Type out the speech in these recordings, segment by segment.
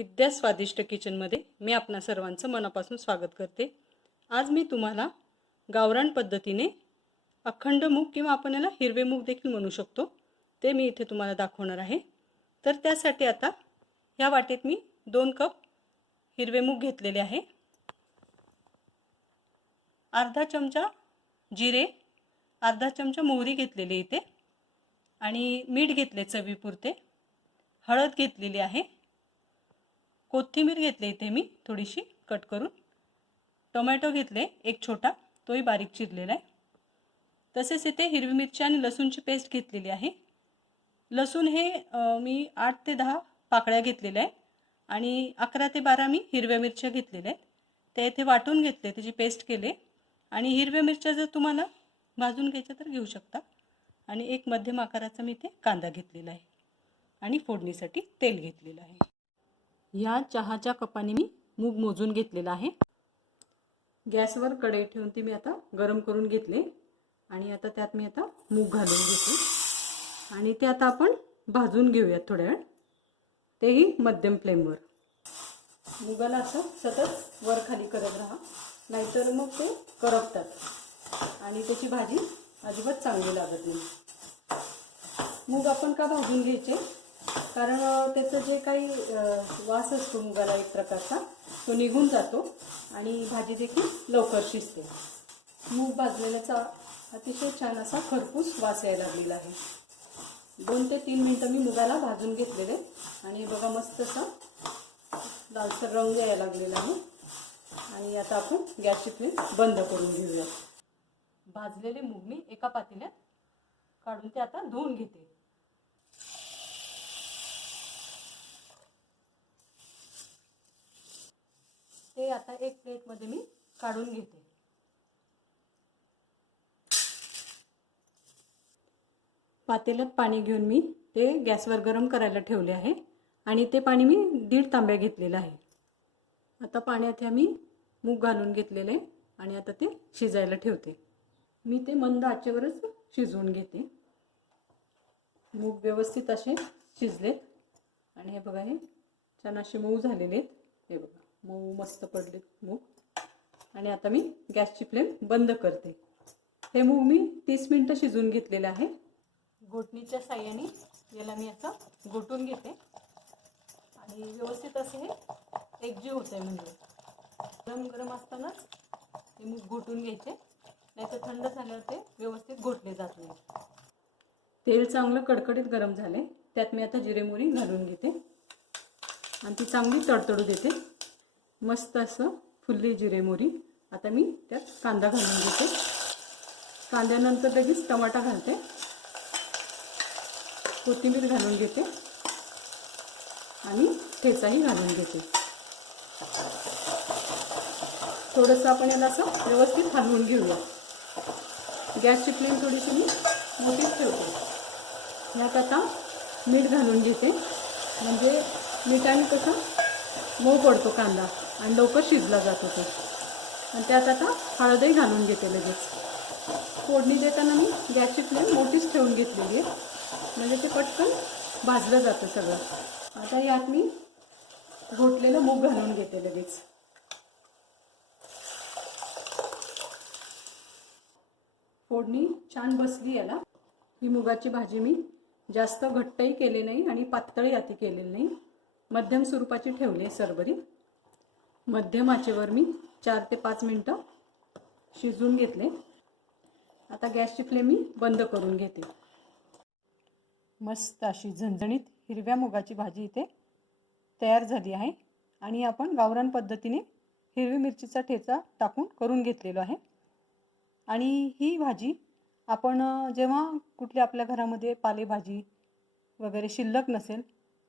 विद्या स्वादिष्ट किचनमध्ये मी आपणा सर्वांचं मनापासून स्वागत करते. आज मी तुम्हाला गावरान पद्धतीने अखंड मूग किंवा आपण याला हिरवे मूग देखील म्हणू शकतो. ते मी इथे तुम्हाला दाखवणार आहे. तर त्यासाठी आता ह्या वाटीत मी दोन कप हिरवे मूग घेतलेले आहे. अर्धा चमचा जिरे अर्धा चमचा मोहरी घेतलेली इथे आणि मीठ घेतले चवीपुरते. हळद घेतलेली आहे. कोथिंबीर घेतली इथे मी थोडीशी कट करून. टोमॅटो घेतले एक छोटा तोही बारीक चिरलेला आहे. तसेच इथे हिरवी मिरची आणि लसूणची पेस्ट घेतलेली आहे. लसूण हे मी आठ ते दहा पाकळ्या घेतलेल्या आहे आणि अकरा ते बारा मी हिरव्या मिरच्या घेतलेल्या आहेत. त्या इथे वाटून घेतले त्याची पेस्ट केले. आणि हिरव्या मिरच्या जर तुम्हाला भाजून घ्यायच्या तर घेऊ शकता. आणि एक मध्यम आकाराचा मी इथे कांदा घेतलेला आहे. आणि फोडणीसाठी तेल घेतलेलं आहे. ह्या चहाच्या कपाने मी मूग मोजून घेतलेला आहे. गॅसवर कढई ठेवून ती मी आता गरम करून घेतले. आणि आता त्यात मी आता मूग घालून घेते. आणि ते आता आपण भाजून घेऊयात थोड्या वेळ. तेही मध्यम फ्लेमवर. मुगाला असं सतत वर खाली करत राहा. नाहीतर मग ते करपतात. आणि त्याची भाजी अजिबात चांगली लागत नाही. मूग आपण का भाजून घ्यायचे? कारण त्याचं जे काही वास असतो मुगाला एक प्रकारचा तो निघून जातो आणि भाजी देखील लवकर शिजते. मूग भाजलेल्याचा अतिशय छान असा खरपूस वास यायला लागलेला आहे. दोन ते तीन मिनटं मी मुगाला भाजून घेतलेले आणि बघा मस्त असा लालसर रंग यायला लागलेला आहे. आणि आता आपण गॅसची फ्लेम बंद करून घेऊया. भाजलेले मूग मी एका पातेल्यात काढून ते आता धुवून घेते. ते आता एक प्लेटमध्ये मी काढून घेते. पातेल्यात पाणी घेऊन मी ते गॅसवर गरम करायला ठेवले आहे आणि ते पाणी मी दीड तांब्या घेतलेलं आहे. आता पाण्यात ह्या मी मूग घालून घेतलेले आणि आता ते शिजायला ठेवते. मी ते मंद आचेवरच शिजवून घेते. मूग व्यवस्थित असे शिजलेत. आणि हे बघा हे छान असे मऊ झालेले आहेत. हे बघा. मऊ मस्त पडलेत मूग आणि आता मी गॅसची फ्लेम बंद करते. हे मूग मी तीस मिनटं शिजवून घेतलेलं आहे. घोटणीच्या साह्याने याला मी असं घोटून घेते. आणि व्यवस्थित असे हे एकजीव होते म्हणजे. गरम गरम असतानाच हे मूग घोटून घ्यायचे. नाहीतर थंड झाल्यावर ते व्यवस्थित घोटले जात नाही. तेल चांगलं कडकडीत गरम झाले. त्यात मी आता जिरे मोरी घालून घेते. आणि ती चांगली तडतडू देते. मस्त असं फुलली जिरे मोरी. आता मी त्यात कांदा घालून घेते. कांद्यानंतर लगेच टमाटा घालते. कोथिंबीर घालून घेते. आणि ठेचाही घालून घेते. थोडंसं आपण याला असं व्यवस्थित हलवून घेऊया. गॅसची फ्लेम थोडीशी मी मोठीच ठेवते. यात आता मीठ घालून घेते. म्हणजे मिठाने कसं मऊ पडतो कांदा. आणि लवकर शिजला जातो तो. आणि त्यात आता हळदही घालून घेते लगेच. फोडणी देताना मी गॅसची फ्लेम मोठीच ठेवून घेतलेली आहे. म्हणजे ते पटकन भाजलं जातं सगळं. आता यात मी घोटलेलं मूग घालून घेते लगेच. फोडणी छान बसली याला. ही मुगाची भाजी मी जास्त घट्टही केली नाही आणि पातळही अति केलेली नाही. मध्यम स्वरूपाची ठेवली आहे सरबरी. मध्यम आचेवर मी चार ते पाच मिनटं शिजवून घेतले. आता गॅसची फ्लेम मी बंद करून घेते. मस्त अशी झणझणीत हिरव्या मुगाची भाजी इथे तयार झाली आहे. आणि आपण गावरान पद्धतीने हिरवी मिरचीचा ठेचा टाकून करून घेतलेलो आहे. आणि ही भाजी आपण जेव्हा कुठल्या आपल्या घरामध्ये पालेभाजी वगैरे शिल्लक नसेल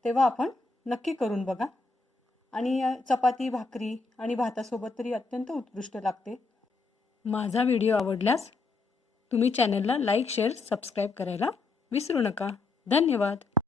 तेव्हा आपण नक्की करून बघा. आणि चपाती भाकरी आणि भातासोबत तरी अत्यंत उत्कृष्ट लागते. माझा व्हिडिओ आवडल्यास तुम्ही चॅनलला लाईक शेअर सबस्क्राईब करायला विसरू नका. धन्यवाद.